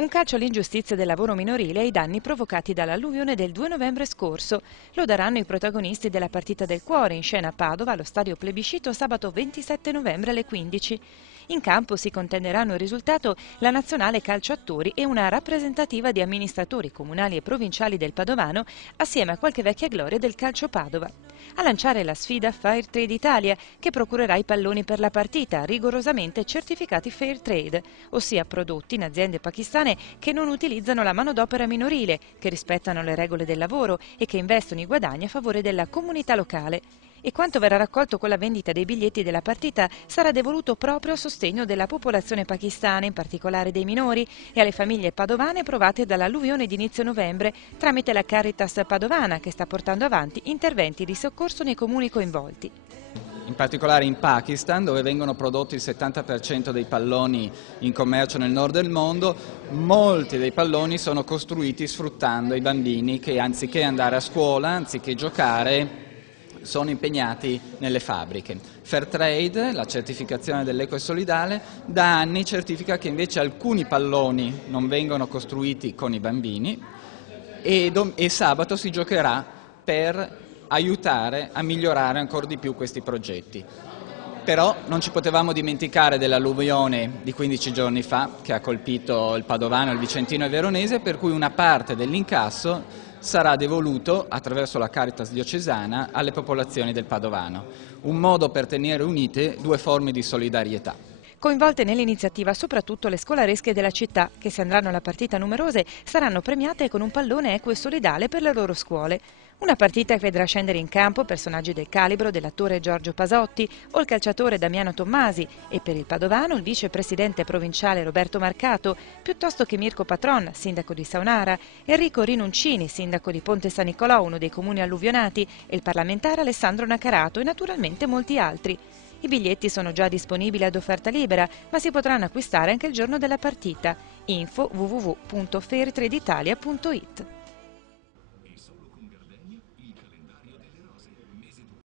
Un calcio all'ingiustizia del lavoro minorile e ai danni provocati dall'alluvione del 2 novembre scorso. Lo daranno i protagonisti della partita del cuore in scena a Padova allo stadio Plebiscito sabato 27 novembre alle 15. In campo si contenderanno il risultato la nazionale calcio attori e una rappresentativa di amministratori comunali e provinciali del Padovano assieme a qualche vecchia gloria del calcio Padova. A lanciare la sfida Fairtrade Italia, che procurerà i palloni per la partita, rigorosamente certificati Fairtrade, ossia prodotti in aziende pakistane che non utilizzano la manodopera minorile, che rispettano le regole del lavoro e che investono i guadagni a favore della comunità locale. E quanto verrà raccolto con la vendita dei biglietti della partita sarà devoluto proprio a sostegno della popolazione pakistana, in particolare dei minori, e alle famiglie padovane provate dall'alluvione di inizio novembre tramite la Caritas Padovana, che sta portando avanti interventi di soccorso nei comuni coinvolti. In particolare in Pakistan, dove vengono prodotti il 70% dei palloni in commercio nel nord del mondo, molti dei palloni sono costruiti sfruttando i bambini che, anziché andare a scuola, anziché giocare, sono impegnati nelle fabbriche. Fairtrade, la certificazione dell'eco e solidale, da anni certifica che invece alcuni palloni non vengono costruiti con i bambini e sabato si giocherà per aiutare a migliorare ancora di più questi progetti. Però non ci potevamo dimenticare dell'alluvione di 15 giorni fa che ha colpito il Padovano, il Vicentino e il Veronese, per cui una parte dell'incasso sarà devoluto attraverso la Caritas diocesana alle popolazioni del Padovano. Un modo per tenere unite due forme di solidarietà. Coinvolte nell'iniziativa soprattutto le scolaresche della città, che se andranno alla partita numerose saranno premiate con un pallone equo e solidale per le loro scuole. Una partita che vedrà scendere in campo personaggi del calibro dell'attore Giorgio Pasotti o il calciatore Damiano Tommasi e per il Padovano il vicepresidente provinciale Roberto Marcato, piuttosto che Mirko Patron, sindaco di Saunara, Enrico Rinuncini, sindaco di Ponte San Nicolò, uno dei comuni alluvionati, e il parlamentare Alessandro Nacarato e naturalmente molti altri. I biglietti sono già disponibili ad offerta libera, ma si potranno acquistare anche il giorno della partita. Info www.fairtradeitalia.it.